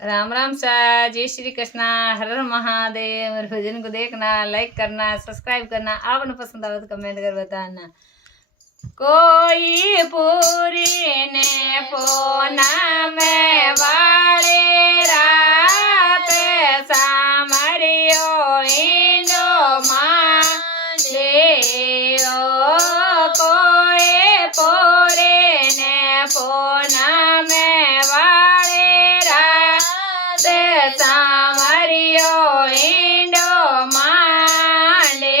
राम राम सा। जय श्री कृष्णा। हर हर महादेव। और भजन को देखना, लाइक करना, सब्सक्राइब करना। आपने पसंद आवे तो कमेंट कर बताना। कोई पूरी ने पोना में वाले रात सामरियो इंडो माले कोई पूरी ने पोना में वाले रात सामरियो इंडो माले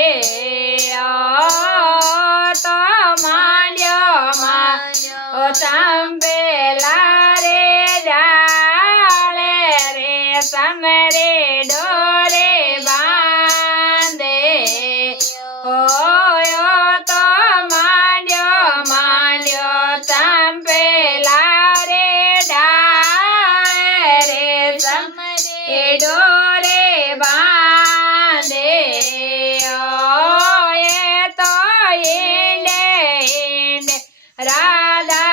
चंबेला रे जाले रे समरे डोरे बांधे ओयो तो मांड्यो चंबेला रे डाले रे समरे डोरे बांधे ओ ये तो इंडे राधा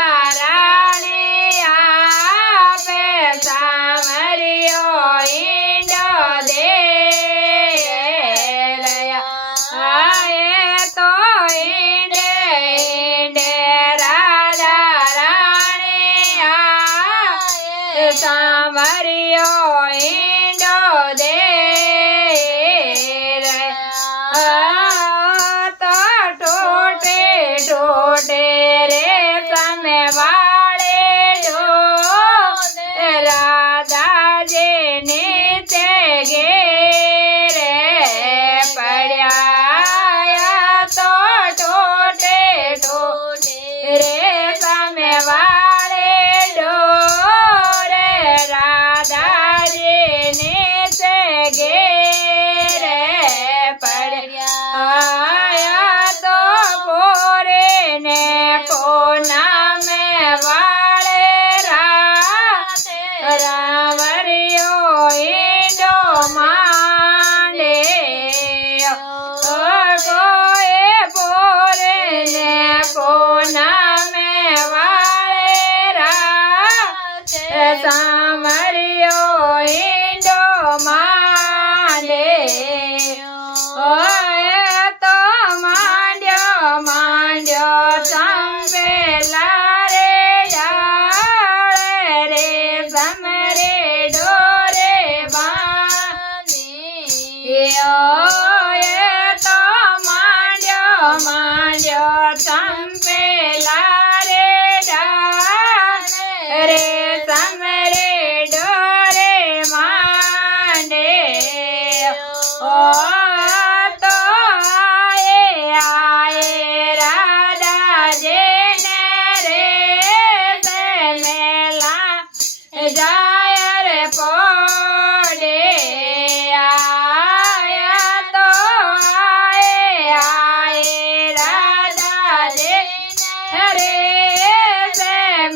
सामरियो इंडो दे तो टोटे टोटे रे समय वाले जो राधा जी नीचे गिरे पड़ा तो टोटे टोटे रे समय वाले सामरियो इंडो माले ओए तो मांड्यो चंबेला रे जाले रे समरे डोरे बांधे ओए तो मांड्यो चंबेला रे जाले रे समरे डोरे मांडे ओ तो आए राधा जी ने रे मेला जाय रे पड़े आया तो आए राधा जी ने रे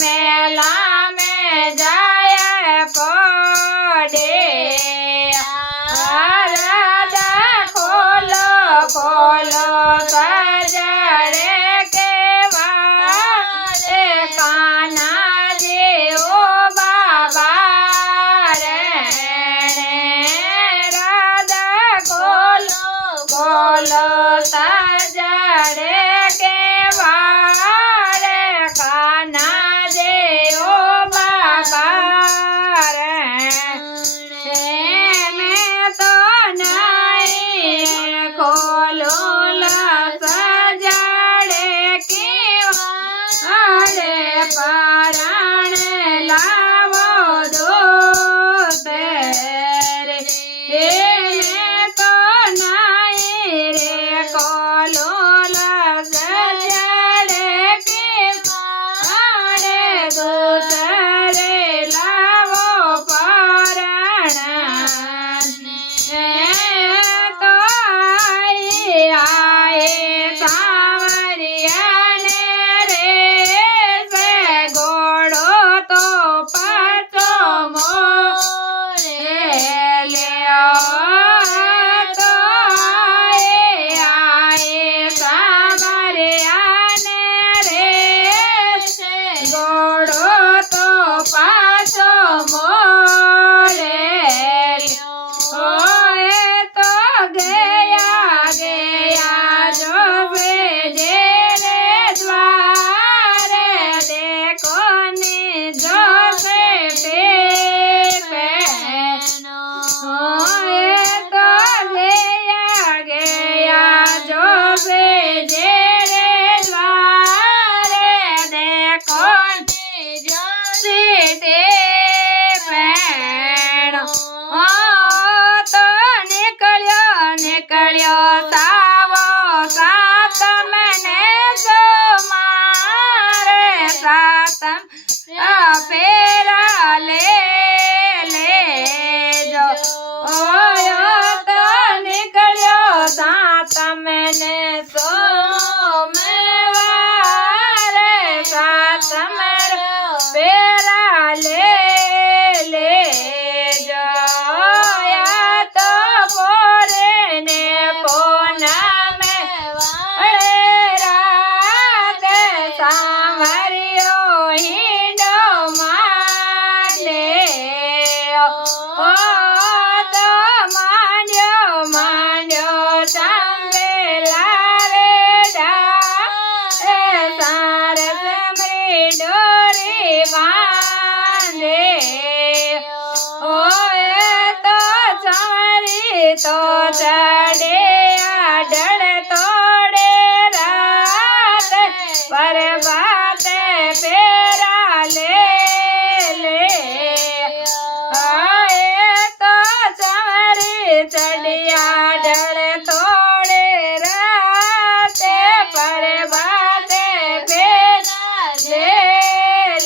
मेला खोलो सजरे के वारे काना जी ओ बाबा रे राधा खोलो सजरे के वारे काना जी ओ बाबा रे मैं तो नहीं खोलो पारण लावो दो तेरे तो नहीं रे कोलो सजड़े के पारे दो तेरे लावो पारण तो आए सावरिया गोड़ो तो पाछो मोरे ઓ તો માંડ્યો માંડ્યો ચાંદેલા રેડા એ સાર ચમરી ડોરી બાંધે ઓ એ તો ચમરી તો ચડે આડળ તોડે રાત પરબાતે પેરા લે લે એ તો ચમરી ચડિયા ડળ તોડે રાતે પરબાતે પેરા લે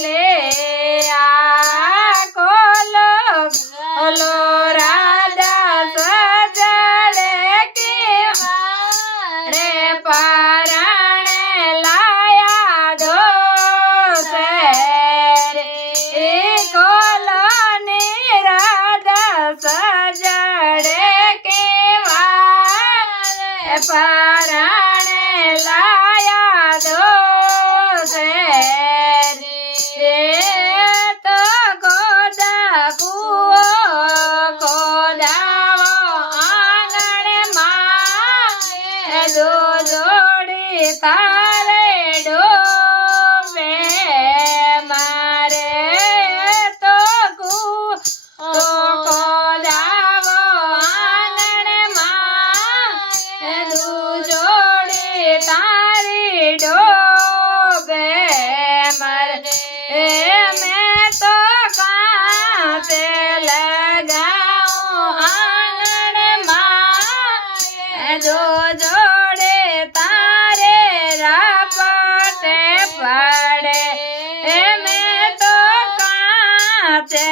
લે આ કોલો કોલો રાધા સજડે કે રે પરાણે લાયા દોસે રે કોલો ની રાધા સજડે કેવા પરાણે લાયા દોસે રે તો ગોદા કુઓ ખોદાવો આંગણમાં દો જોડી તારે ડોબે મારે તો ખોદાવો આંગણમાં દો જોડી તારી ડોબે મારે મેં તો કાંતે લગાઉં આંગણમાં દો જોડે તારે રાપટે પડે મેં તો કાંતે